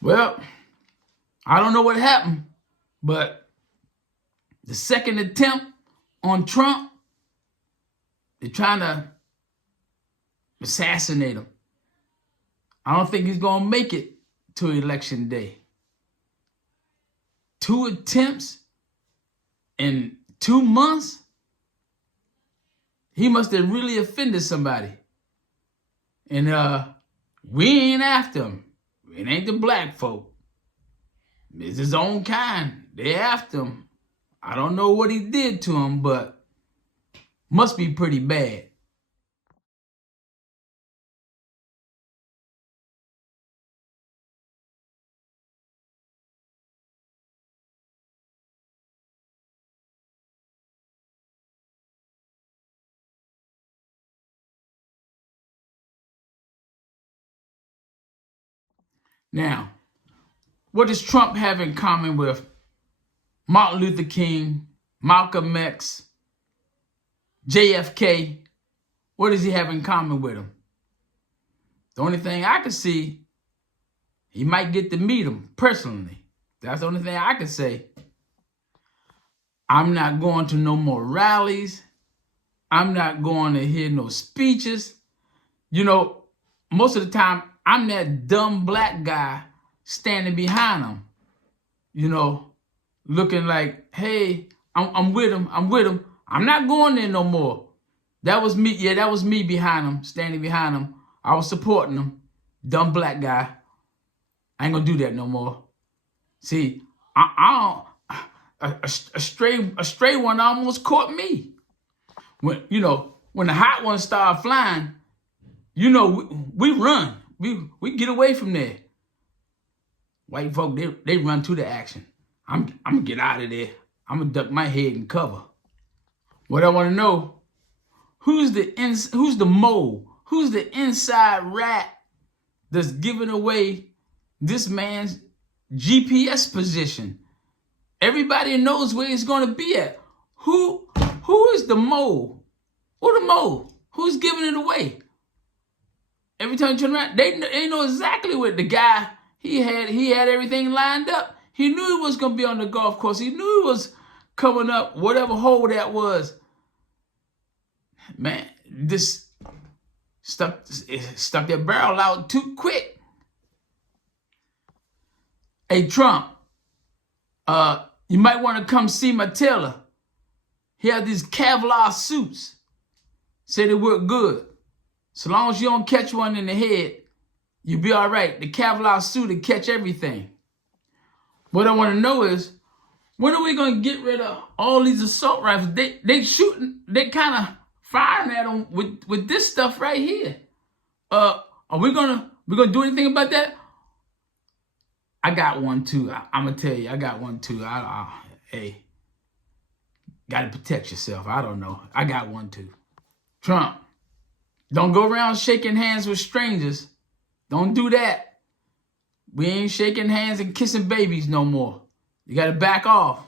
Well, I don't know what happened, but the second attempt on Trump, they're trying to assassinate him. I don't think he's going to make it to election day. 2 attempts in 2 months? He must have really offended somebody. And we ain't after him. It ain't the black folk. It's his own kind. They after him. I don't know what he did to him, but must be pretty bad. Now, what does Trump have in common with Martin Luther King, Malcolm X, JFK? What does he have in common with them? The only thing I can see, he might get to meet them personally. That's the only thing I can say. I'm not going to no more rallies. I'm not going to hear no speeches. You know, most of the time, I'm that dumb black guy standing behind him, you know, looking like, hey, I'm with him. I'm with him. I'm not going there no more. That was me. Yeah, that was me behind him, standing behind him. I was supporting him. Dumb black guy. I ain't gonna do that no more. See, I don't. A stray one almost caught me. When the hot ones start flying, we run. We get away from there. White folk, they run to the action. I'm gonna get out of there. I'm gonna duck my head and cover. What I want to know, who's the mole? Who's the inside rat that's giving away this man's GPS position? Everybody knows where he's gonna be at. Who is the mole? Who the mole? Who's giving it away? Every time you turn around, they know exactly what the guy, he had everything lined up. He knew he was going to be on the golf course. He knew he was coming up, whatever hole that was. Man, this stuck that barrel out too quick. Hey, Trump, you might want to come see my tailor. He had these Kevlar suits. Say they work good. So long as you don't catch one in the head, you'll be all right. The Kevlar suit will catch everything. What I want to know is, when are we going to get rid of all these assault rifles? They shooting, they kind of firing at them with this stuff right here. Are we gonna do anything about that? I got one too. I'm gonna tell you, I got one too. Hey, gotta protect yourself. I don't know. I got one too. Trump, don't go around shaking hands with strangers. Don't do that. We ain't shaking hands and kissing babies no more. You got to back off.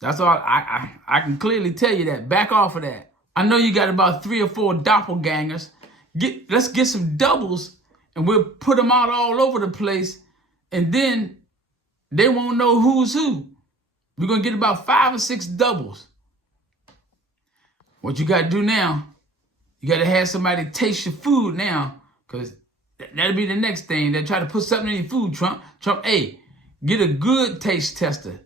That's all. I can clearly tell you that. Back off of that. I know you got about 3 or 4 doppelgangers. Let's get some doubles, and we'll put them out all over the place, and then they won't know who's who. We're going to get about 5 or 6 doubles. What you got to do now, you got to have somebody taste your food now, because that'll be the next thing. They try to put something in your food, Trump. Trump, hey, get a good taste tester.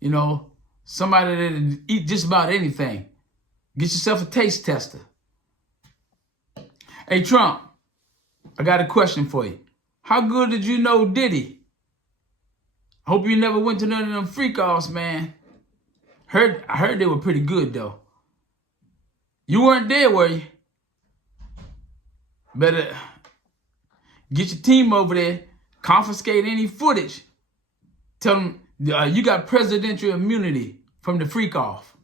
You know, somebody that'll eat just about anything. Get yourself a taste tester. Hey, Trump, I got a question for you. How good did you know Diddy? I hope you never went to none of them freak-offs, man. I heard they were pretty good, though. You weren't there, were you? Better get your team over there, confiscate any footage. Tell them you got presidential immunity from the freak-off.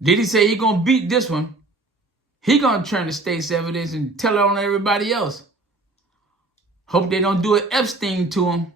Diddy say he gonna beat this one. He gonna turn the state's evidence and tell it on everybody else. Hope they don't do an Epstein to him.